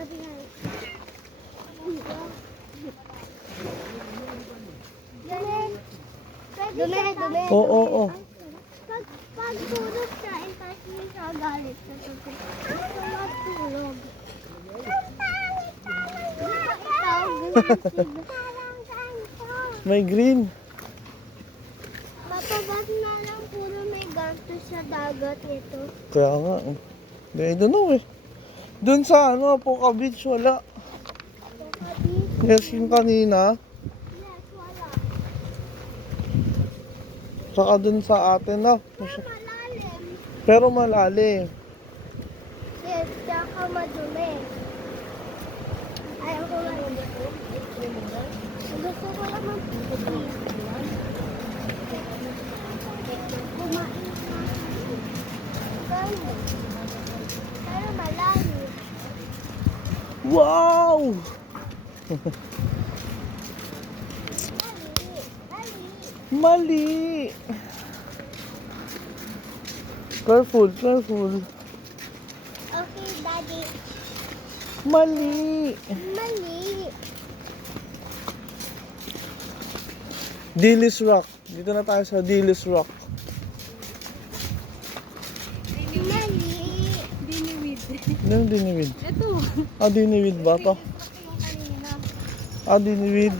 Dumi. Oo. Pag tulog siya, tapos hindi siya galit sa tubig. Gusto matulog. May green. Mapagat na lang puro may ganto sa dagat ito. Kaya nga. I don't know eh. Doon sa Apoca Beach wala. Yes, yung kanina. Yes, wala. Saka doon sa atin na. Malalim. Pero malalim. Yes, tsaka madumi. Ayaw ko lang. Gusto ko lang mag-pipig. Kumain ka. Pero malalim. Wow! Mali! Careful. Okay, Daddy. Mali! Mali. Dilis Rock. Dito na tayo sa Dilis Rock. Mali. Ano diniwid? Ito. Diniwid ba to? Yung kanina. Diniwid.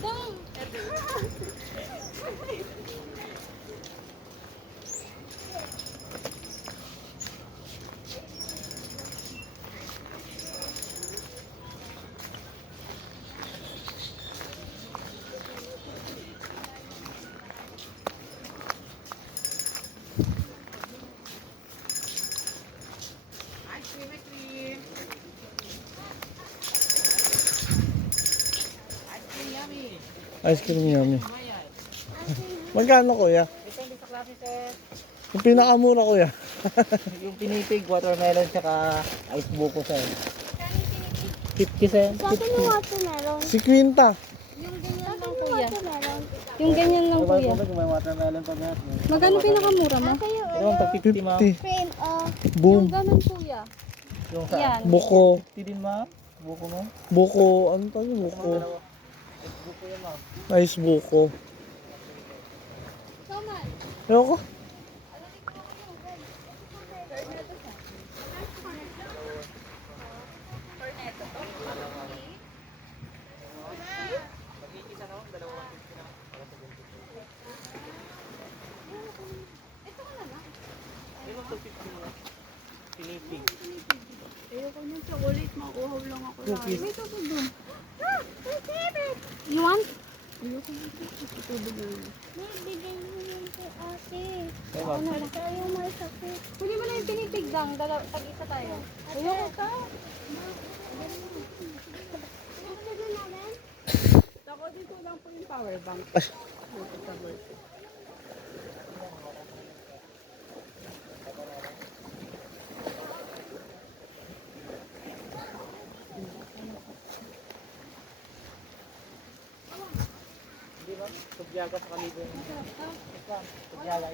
Ice cream yummy. Magkano kuya? Depende sa klase, sir. Yung pinakamura kuya. Yung pinipig, watermelon, tsaka ice buko, sir. 50, sir. Sa akin yung watermelon. Si Quinta. Yung ganyan lang, kuya. Watermelon. Yung ganyan lang, kuya. Kung may watermelon pa lahat. Magkano pinakamura mo? Asa yung Ano pag 50, ma'am? 50. cream Boom. Yung ganun, kuya. Yung sa Yan. Buko. 50 din, ma'am? Buko mo? Buko. Ano tayo? Buko. Buko yan, ma'am. Ice buko. Ayoko. Pinipig. Ayoko nyung chocolate, makuhaw lang ako. Cookies. May tubig doon. You want? Ayoko nyung tubig doon. May bigay mo yun kay ate. Ay, ma'am. Ano tayo may sakit. Pwede mo na yung pinipig lang. Tag-isa tayo. Ayoko ka. Ako dito lang po yung power bank. Hindi ba? Pagyaga sa kalibo. Pagyaga.